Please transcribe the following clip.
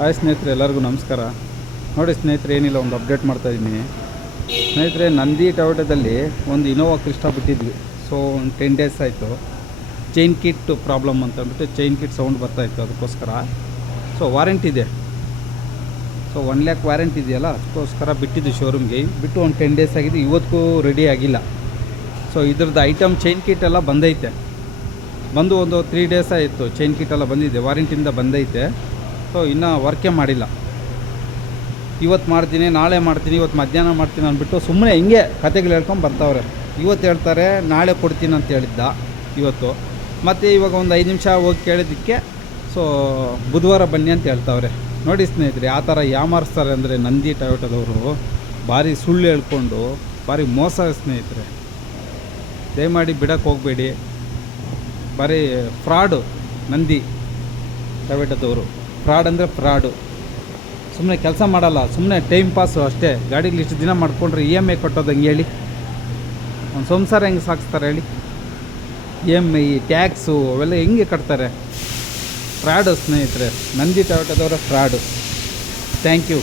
Hi ಸ್ನೇಹಿತರೆ, ಎಲ್ಲರಿಗೂ ನಮಸ್ಕಾರ. ನೋಡಿ ಸ್ನೇಹಿತರೆ, ಏನಿಲ್ಲ, ಒಂದು ಅಪ್ಡೇಟ್ ಮಾಡ್ತಾ ಇದ್ದೀನಿ. ಸ್ನೇಹಿತರೆ, ನಂದಿ ಟೊಯೋಟದಲ್ಲಿ ಒಂದು ಇನೋವಾ ಕ್ರಿಸ್ಟಾ ಬಿಟ್ಟಿದ್ವಿ. ಸೊ ಒಂದು ಟೆನ್ ಡೇಸ್ ಆಯಿತು. ಚೈನ್ ಕಿಟ್ ಪ್ರಾಬ್ಲಮ್ ಅಂತ ಅಂದ್ಬಿಟ್ಟು ಚೈನ್ ಕಿಟ್ ಸೌಂಡ್ ಬರ್ತಾಯಿತ್ತು ಅದಕ್ಕೋಸ್ಕರ. ಸೊ ವಾರಂಟಿ ಇದೆ. ಸೊ ಒನ್ ಲ್ಯಾಕ್ ವಾರಂಟಿ ಇದೆಯಲ್ಲ, ಅದಕ್ಕೋಸ್ಕರ ಬಿಟ್ಟಿದ್ದು ಶೋರೂಮ್ಗೆ ಬಿಟ್ಟು ಒಂದು ಟೆನ್ ಡೇಸ್ ಆಗಿದೆ, ಇವತ್ತಿಗೂ ರೆಡಿ ಆಗಿಲ್ಲ. ಸೊ ಇದ್ರದ್ದು ಐಟಮ್ ಚೈನ್ ಕಿಟ್ ಎಲ್ಲ ಬಂದೈತೆ. ಬಂದು ಒಂದು ತ್ರೀ ಡೇಸ್ ಆಯಿತು ಚೈನ್ ಕಿಟ್ ಎಲ್ಲ ಬಂದಿದೆ ವಾರಂಟಿಯಿಂದ ಬಂದೈತೆ. ಸೊ ಇನ್ನೂ ವರ್ಕೇ ಮಾಡಿಲ್ಲ. ಇವತ್ತು ಮಾಡ್ತೀನಿ, ನಾಳೆ ಮಾಡ್ತೀನಿ ಇವತ್ತು ಮಧ್ಯಾಹ್ನ ಮಾಡ್ತೀನಿ ಅಂದ್ಬಿಟ್ಟು ಸುಮ್ಮನೆ ಹಿಂಗೆ ಕತೆಗಳು ಹೇಳ್ಕೊಂಡು ಬರ್ತಾವ್ರೆ. ಇವತ್ತು ಹೇಳ್ತಾರೆ, ನಾಳೆ ಕೊಡ್ತೀನಿ ಅಂತ ಹೇಳಿದ್ದ ಇವತ್ತು. ಮತ್ತು ಇವಾಗ ಒಂದು ಐದು ನಿಮಿಷ ಹೋಗಿ ಕೇಳಿದ್ದಕ್ಕೆ ಸೊ ಬುಧವಾರ ಬನ್ನಿ ಅಂತ ಹೇಳ್ತಾವ್ರೆ. ನೋಡಿ ಸ್ನೇಹಿತರೆ, ಆ ಥರ ಯಾಮಾರಿಸ್ತಾರೆ ಅಂದರೆ ನಂದಿ ಟೊಯೋಟದವರು ಭಾರಿ ಸುಳ್ಳು ಹೇಳ್ಕೊಂಡು, ಭಾರಿ ಮೋಸ ಸ್ನೇಹಿತರೆ. ದಯಮಾಡಿ ಬಿಡಕ್ಕೆ ಹೋಗಬೇಡಿ. ಭಾರಿ ಫ್ರಾಡು ನಂದಿ ಟೊಯೋಟದವರು. ಫ್ರಾಡ್ ಅಂದರೆ ಫ್ರಾಡು. ಸುಮ್ಮನೆ ಕೆಲಸ ಮಾಡಲ್ಲ ಸುಮ್ಮನೆ ಟೈಮ್ ಪಾಸು ಅಷ್ಟೇ. ಗಾಡಿಗೆ ಇಷ್ಟು ದಿನ ಮಾಡಿಕೊಂಡ್ರೆ ಇ ಎಂ ಐ ಕಟ್ಟೋದು ಹಂಗೆ ಹೇಳಿ? ಒಂದು ಸಂಸಾರ ಹೆಂಗೆ ಸಾಗಿಸ್ತಾರೆ ಹೇಳಿ? ಇ ಎಂ ಐ ಟ್ಯಾಕ್ಸು ಅವೆಲ್ಲ ಹೆಂಗೆ ಕಟ್ತಾರೆ? ಫ್ರಾಡು ಸ್ನೇಹಿತರೆ, ನಂದಿ ತೋಟದವರ ಫ್ರಾಡು. Thank you